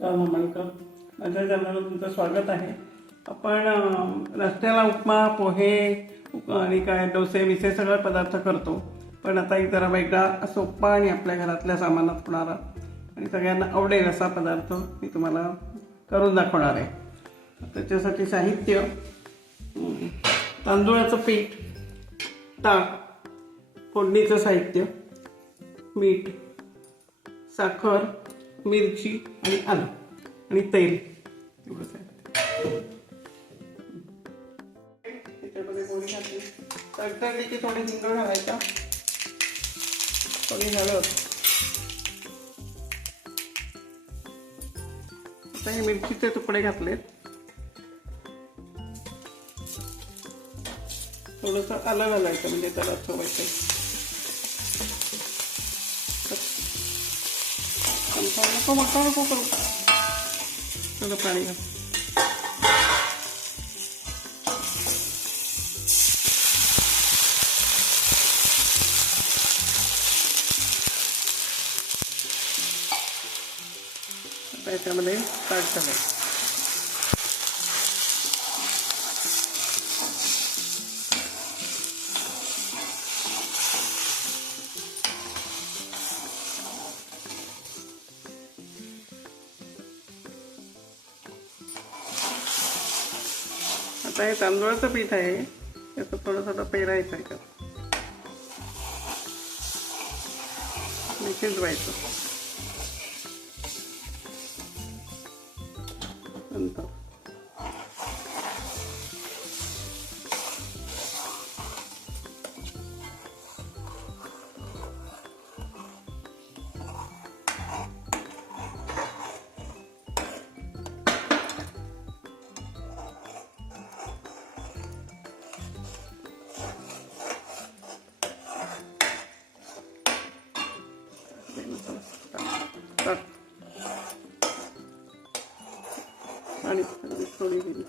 मामणकर माझ्या चॅनलवर तुमचं स्वागत आहे. आपण रस्त्याला उपमा, पोहे आणि काय डोसे विसे सगळे पदार्थ करतो. पण आता एक जरा वेगळा सोपा आणि आपल्या घरातल्या सामानात होणारा आणि सगळ्यांना आवडेल असा पदार्थ मी तुम्हाला करून दाखवणार आहे. त्याच्यासाठी साहित्य: तांदूळाचं पीठ, ताक, फोडणीचं साहित्य, मीठ, साखर, मिरची आणि आलं आणि तेल एवढंच आहे. त्याच्यामध्ये पोळी घातली, तडतडली की थोडी हिंग घालायचा, थोडी हळद. आता हे मिरचीचे तुकडे घातलेत, थोडंसं आलं घालायचं म्हणजे त्याला चव येते. नको करू, थोडं पाणी घाल. आता याच्यामध्ये ताक घालायचं. आता हे तांदूळाचं पीठ आहे, याचं थोडं पेरायचं आहे, शिजवायचं. नंतर आणि थोडी दिली.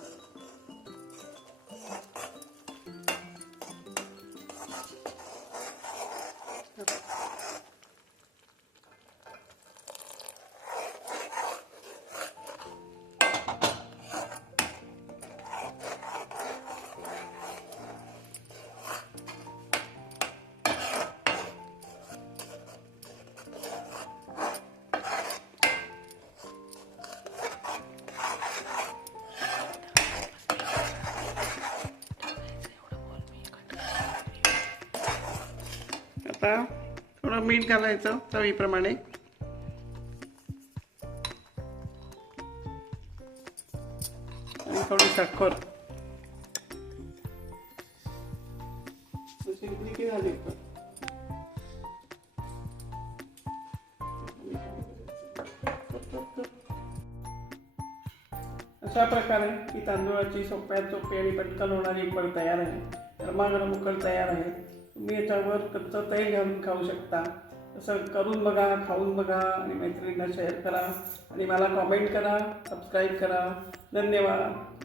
आता थोडं मीठ घालायचं चवीप्रमाणे. आणि थोडी साखर. की झाली अशा प्रकारे ही तांदूळाची सोप्यात सोपी आणि पटकन होणारी उकळ तयार आहे. गरमागरम उकळ तयार आहे. तुम्ही याच्यावर कच्चं तेल घालून खाऊ शकता. तसं करून बघा, खाऊन बघा आणि मैत्रिणींना शेअर करा आणि मला कॉमेंट करा, सबस्क्राईब करा. धन्यवाद.